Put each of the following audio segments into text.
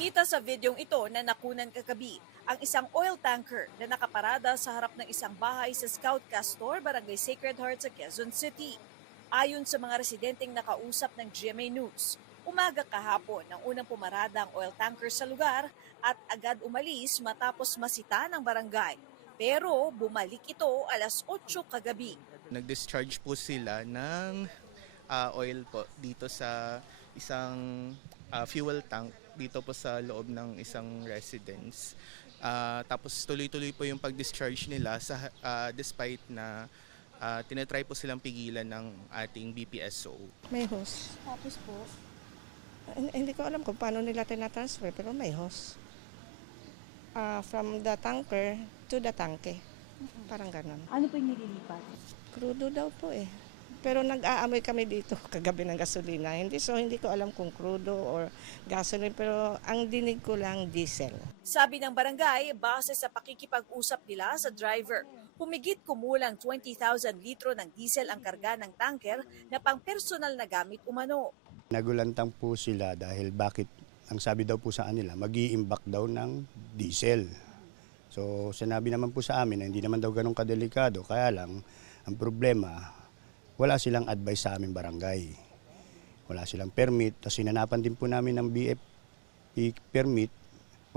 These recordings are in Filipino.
Kita sa videong ito na nakunan kagabi ang isang oil tanker na nakaparada sa harap ng isang bahay sa Scout Castor, Barangay Sacred Heart sa Quezon City. Ayon sa mga residenteng nakausap ng GMA News, umaga kahapon ang unang pumarada ang oil tanker sa lugar at agad umalis matapos masita ng barangay. Pero bumalik ito alas 8 kagabi. Nag-discharge po sila ng oil po dito sa isang fuel tank dito po sa loob ng isang residence. Tapos tuloy-tuloy po yung pag-discharge nila despite na tinatry po silang pigilan ng ating BPSO. May hose. Tapos po, Hindi ko alam kung paano nila tinatransfer, pero may hose. From the tanker to the tanke. Parang ganun. ano po yung nililipat? Crudo daw po eh. Pero nag-aamoy kami dito kagabi ng gasolina. Hindi ko alam kung crudo or gasoline, pero ang dinig ko lang diesel. Sabi ng barangay, base sa pakikipag-usap nila sa driver, humigit kumulang 20,000 litro ng diesel ang karga ng tanker na pang personal na gamit umano. Nagulantang po sila dahil bakit ang sabi daw po sa kanila, mag-i-imbak daw ng diesel. So sinabi naman po sa amin na hindi naman daw ganun kadelikado, kaya lang ang problema, wala silang advice sa aming barangay. Wala silang permit, tapos sinanapan din po namin ng BFP permit,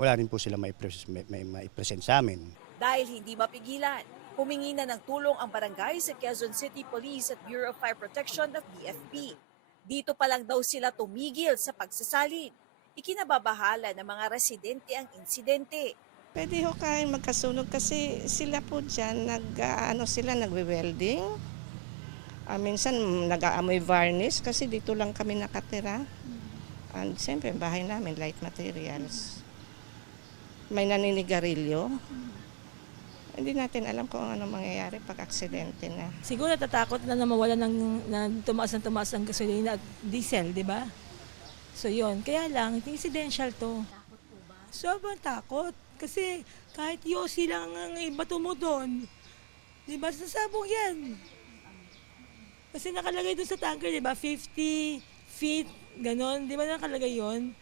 wala rin po sila mai-present sa amin. Dahil hindi mapigilan, humingi na ng tulong ang barangay sa Quezon City Police at Bureau of Fire Protection of BFP. Dito pa lang daw sila tumigil sa pagsasalin. Ikinababahala ng mga residente ang insidente. Pwede ho kayong magkasunog kasi sila po dyan, nagwe-welding. Minsan nag-aamoy varnish kasi dito lang kami nakatira. And siyempre, bahay namin, light materials. May naninigarilyo. Hindi natin alam kung ano mangyayari pag aksidente na. Siguro natatakot na mawala ng tumaas ang gasolina at diesel, di ba? So yun, kaya lang, incidential to. Takot po ba? Sobrang takot. Kasi kahit yosi lang ang ibato mo doon, di ba, sasabog yan. Kasi nakalagay doon sa tanker, di ba, 50 feet, ganon. Di ba nakalagay yun?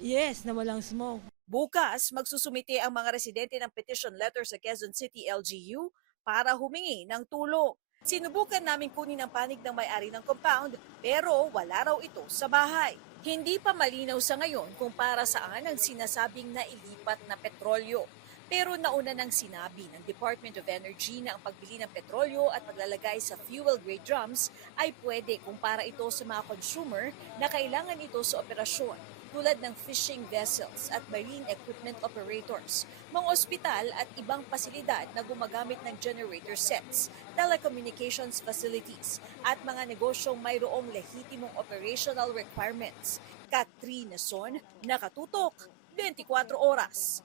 Yes, na walang smoke. Bukas, magsusumite ang mga residente ng petition letter sa Quezon City LGU para humingi ng tulong. Sinubukan namin kunin ang panig ng may-ari ng compound pero wala raw ito sa bahay. Hindi pa malinaw sa ngayon kung para saan ang sinasabing nailipat na petrolyo. Pero nauna nang sinabi ng Department of Energy na ang pagbili ng petrolyo at paglalagay sa fuel-grade drums ay pwede kung para ito sa mga consumer na kailangan ito sa operasyon, tulad ng fishing vessels at marine equipment operators, mga ospital at ibang pasilidad na gumagamit ng generator sets, telecommunications facilities, at mga negosyong mayroong lehitimong operational requirements. Katrina Son, nakatutok, 24 oras.